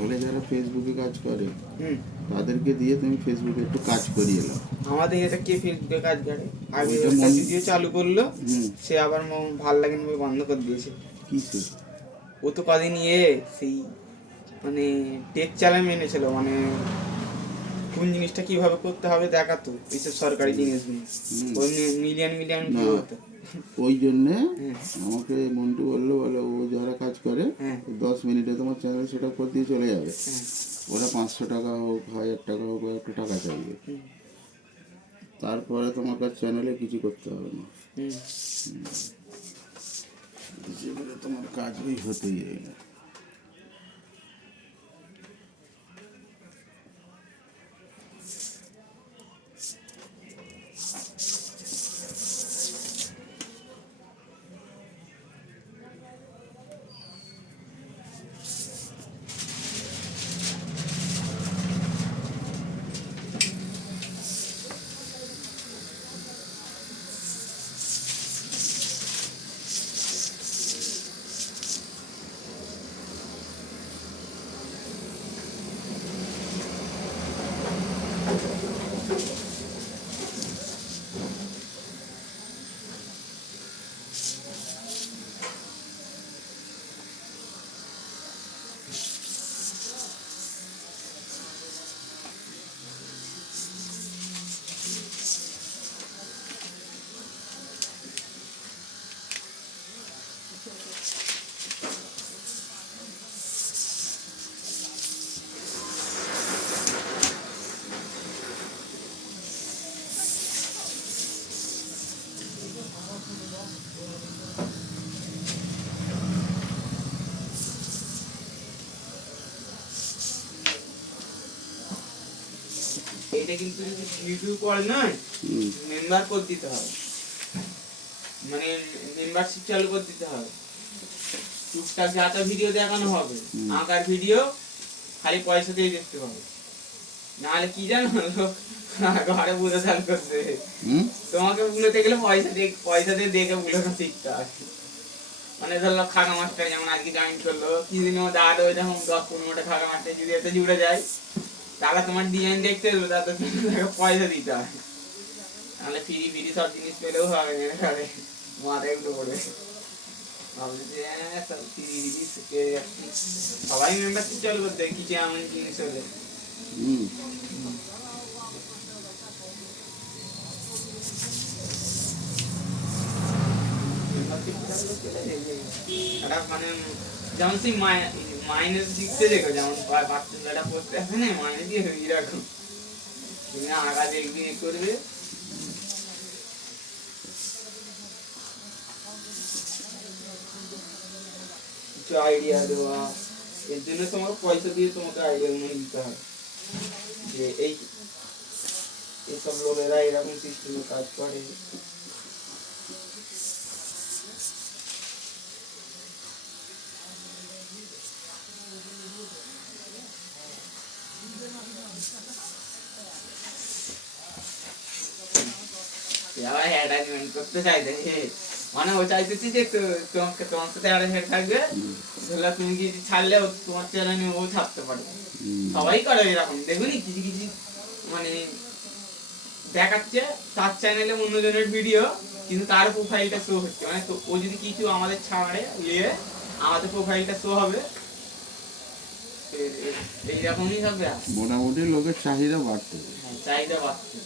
বলে যারা ফেসবুকে কাজ করে তাদেরকে দিয়ে তুমি ফেসবুকে একটু কাজ করিয়ে নাও। আমাদের এটা কে ফেসবুকে কাজ করে? আগে যদিও চালু করলো, সে আবার ভাল লাগে না বন্ধ করে দিয়েছে। কিসে? ও তো কদিন সেই মানে টেক চ্যালেঞ্জ এনেছিল, মানে কোন জিনিসটা কিভাবে করতে হবে দেখাতো, এইসব সরকারি জিনিসগুলো। ওই মিলিয়ন ভিউ হতো। ওই জন্যে আমাকে মন্টু বললো, বলে ও যারা কাজ করে 10 মিনিটে তোমার চ্যানেল সেটা করে দিয়ে চলে যাবে। ওরা 500 টাকা হোক, 1000 টাকা হোক, একটু টাকা চাইবে। তারপরে তোমার কাছে চ্যানেলে কিছু করতে হবে না, যেগুলো তোমার কাজ ওই হতেই রইল। এটা কিন্তু রিভিউ করে নয়, মেম্বার করে দিতে হবে, মানে মেম্বারশিপ চালু করে দিতে হবে। টুকটাক যা ভিডিও দেখানো হবে, আঁকার ভিডিও খালি পয়সা দিয়ে দেখতে হবে। নাহলে কি জানো, ঘরে বুঝে চাল করতে, তোমাকে বুঝতে গেলে পয়সা দিয়ে দেখে বুঝানো শিখতে হবে। মানে ধরো খাকা মাস্টার যেমন আজকে জয়েন করলো, কিছুদিনের মধ্যে আরো এরকম 10-15টা খাকা মাস্টার যদি এতে জুড়ে যায়, তাহলে তোমার ডিজাইন দেখতে হবে, তাদের পয়সা দিতে হয়। তাহলে ফ্রি সব জিনিস পেলেও হবে না, মাথায় উঠে পড়বে। সবাই মেম্বারশিপ চালু করতে কিছু এমন জিনিস হলে। মানে যেমন সেই মাইনের দিকতে দেখো, যেমন বাচ্চাটা পড়তে আসে না, মাইনে দিয়ে হয়ে রাখো, তুমি আঁকা দেখবি করবে। কিছু আইডিয়া দেওয়া, এর জন্য তোমাকে পয়সা দিয়ে তোমাকে আইডিয়া গুলো দিতে হবে যে এইসব লোকেরা এরকম সিস্টেমে কাজ করে। করতে চাইছে মানে ও চাইতেছি যে তোমার সাথে অ্যাটাচমেন্ট থাকবে, ধরলে তুমি কি ছাড়লে তোমার চ্যানেলে ও ছাড়তে পারবে। সবাই করে এরকম, দেখুনি কিছু কিছু মানে দেখাচ্ছে তার চ্যানেলে অন্যজনের ভিডিও, কিন্তু তার প্রোফাইলটা শো হচ্ছে, মানে ও যদি কিছু আমাদের ছাড়ে নিয়ে আমাদের প্রোফাইলটা শো হবে। এইরকমই হবে, মোটামুটি লোকের চাহিদা বাড়তে, চাহিদা বাড়তে।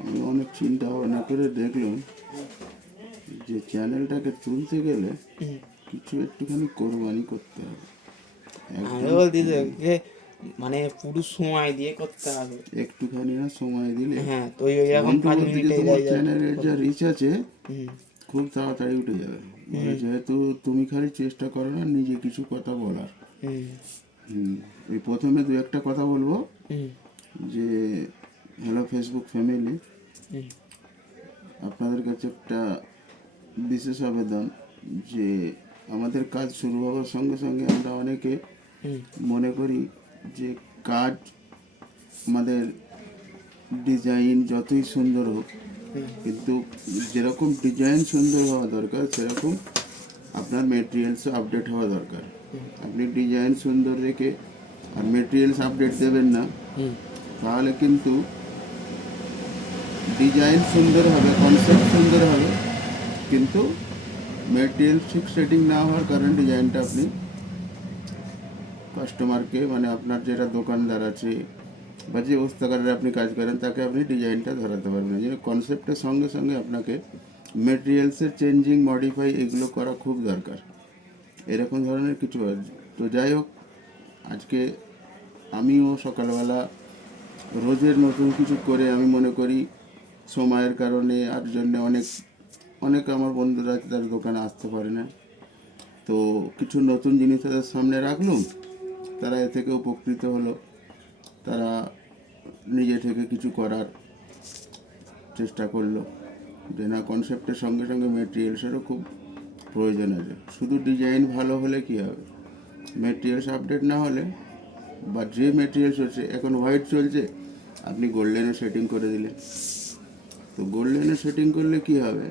আমি অনেক চিন্তা ভাবনা করে দেখলাম যে চ্যানেলটাকে তুলতে গেলে কিছু একটুখানি কোরবানি করতে হবে। আমি বলছি যে মানে পুরো সময় দিয়ে করতে হবে, একটুখানি না সময় দিলে হ্যাঁ তো ওই এখন বলতে 5 বলতে যে মিনিটে তোমার চ্যানেলের যা রিচ আছে হুম খুব তাড়াতাড়ি উঠে যাবে। মানে যেহেতু তুমি খালি চেষ্টা করো না নিজে কিছু কথা বলার। হুম এই প্রথমে দু একটা কথা বলবো হুম যে হ্যালো ফেসবুক ফ্যামিলি, হুম আপনাদের কাছে একটা বিশেষ আবেদন যে আমাদের কাজ শুরু হওয়ার সঙ্গে সঙ্গে আমরা অনেকে হুম মনে করি যে কাজ আমাদের ডিজাইন যতই সুন্দর হোক, কিন্তু যেরকম ডিজাইন সুন্দর হওয়া দরকার সেরকম আপনার মেটেরিয়ালসও আপডেট হওয়া দরকার। আপনি ডিজাইন সুন্দর রেখে আর মেটেরিয়ালস আপডেট দেবেন না, হুম তাহলে কিন্তু ডিজাইন সুন্দর হবে, কনসেপ্ট সুন্দর হবে, কিন্তু মেটেরিয়াল ঠিক সেটিং না হওয়ার কারণে ডিজাইনটা আপনি কাস্টমারকে, মানে আপনার যেটা দোকানদার আছে বা যে ওস্তাকারে আপনি কাজ করেন তাকে আপনি ডিজাইনটা ধরাতে পারবেন না। যে কনসেপ্টের সঙ্গে সঙ্গে আপনাকে মেটেরিয়ালসের চেঞ্জিং, মডিফাই এগুলো করা খুব দরকার। এরকম ধরনের কিছু আছে। তো যাই হোক, আজকে আমিও সকালবেলা রোজের নতুন কিছু করে আমি মনে করি সময়ের কারণে আর জন্য অনেক অনেক আমার বন্ধুরা তার দোকানে আসতে পারে না, তো কিছু নতুন জিনিস তাদের সামনে রাখলুম, তারা এ থেকে উপকৃত হলো, তারা নিজে থেকে কিছু করার চেষ্টা করলো। যে না, কনসেপ্টের সঙ্গে সঙ্গে মেটেরিয়ালসেরও খুব প্রয়োজন আছে। শুধু ডিজাইন ভালো হলে কী হবে, মেটেরিয়ালস আপডেট না হলে, বা যে মেটেরিয়ালস হচ্ছে এখন হোয়াইট চলছে, আপনি গোল্ডেনে সেটিং করে দিলেন, তো গোল্ডেনে সেটিং করলে কী হবে,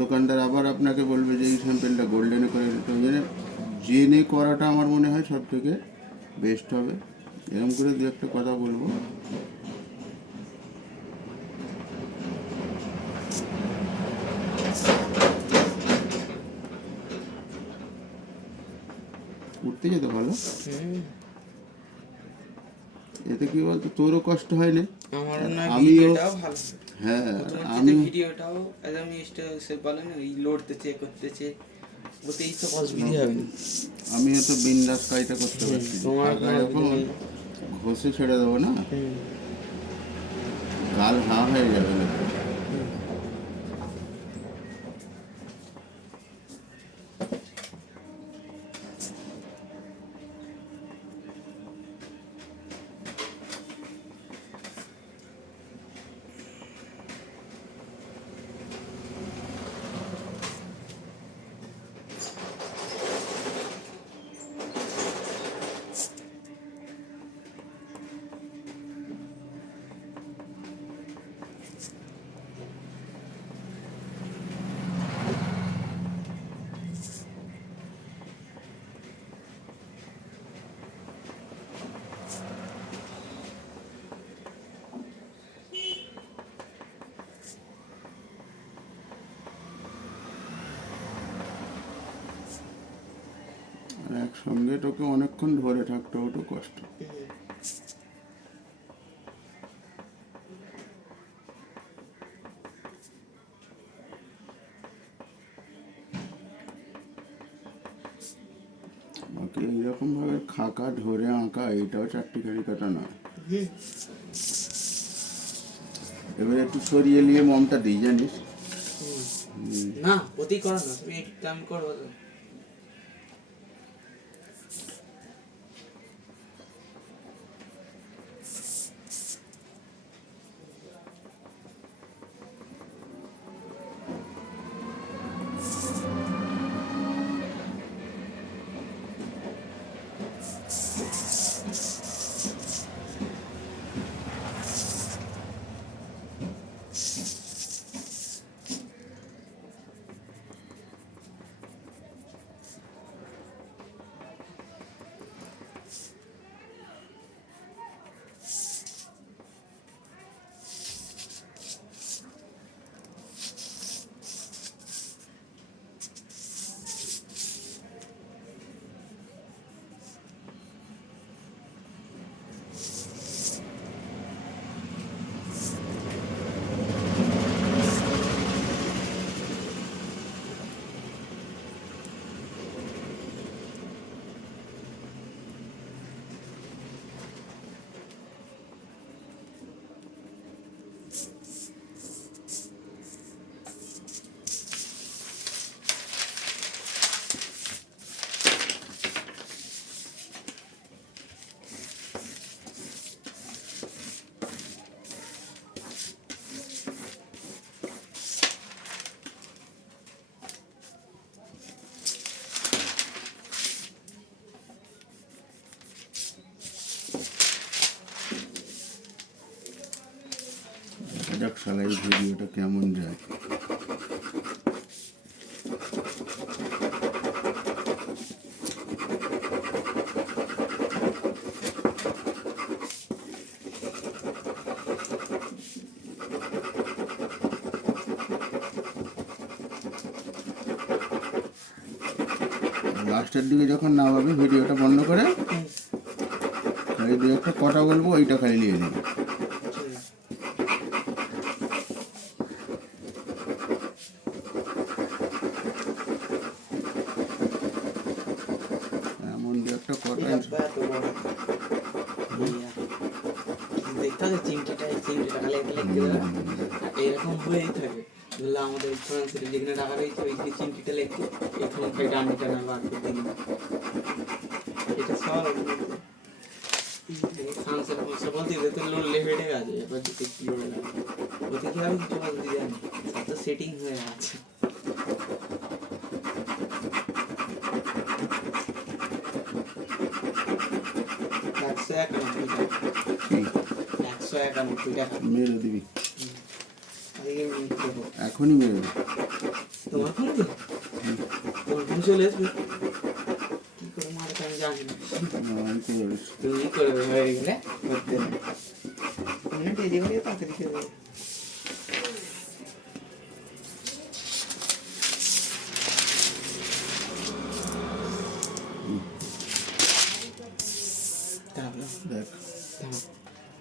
দোকানদার আবার আপনাকে বলবে যে এই স্যাম্পেলটা গোল্ডেনে করে দিতে হবে। জেনে করাটা আমার মনে হয় সব থেকে বেস্ট হবে। এরকম করে দু একটা কথা বলবো। উঠতে যেতে ভালো, এতে কি বলতো তোরও কষ্ট হয় না, আমারও না, আমিও, ভিডিওটাও ভালো, হ্যাঁ আমি আমিও, ভিডিওটাও একদম সে বলে না এই লড়তেছে করতেছে, ওতেই তো অসুবিধা হবে না। আমিও তো বিন্দাস কাজটা করতে পারছি। তোমার ফাঁকা যখন ঘষে ছেড়ে দেবো না, হুম গাল হা হয়ে যাবে লোকের। আর একসঙ্গে তোকে অনেকক্ষণ ধরে থাকতে হতো, কষ্ট। বাকি এইরকম ভাবে খাকা ধরে আঁকা, এটাও চারটিখানি কাটা না। হুম। এবার একটু সরিয়ে নিয়ে মমটা দিই, জানিস? না অতি করো না, তুমি একটু আমি করবো তো। দেখ শালা এই ভিডিওটা কেমন যায়। লাস্টের দিকে যখন নামাবি ভিডিওটা বন্ধ করে খালি দু একটা কথা বলবো, ওইটা খালি নিয়ে নেবে। এমন দু একটা কথা দেখতে হবে চিমটিটা খালি একটা লিখতে দেবে, এরকম হয়েই থাকে। ধরলে আমাদের ফ্রান্সের যেখানে টাকা রয়েছে ওই যে চিমটিটা লিখতে এখন ডান টানা বার করতে গেলে এটা সব ফ্রান্সের ভাষা বলতে তো লড়লে হেঁটে গেছে, এবার দিতে কি লড়ে গেছে ওতে কি আমি কিছু বলতে জানি, সব তো সেটিং হয়ে আছে। মেরে দিবি, এখনই মেরে দিবি। তোমার ফোন দিল, তোমার ফোন চলে আসবে কি করে মারতে আমি জানি না, তুমি করবে হয়ে গেলে করতে না মিনিট এই যেগুলো তাড়াতাড়ি করে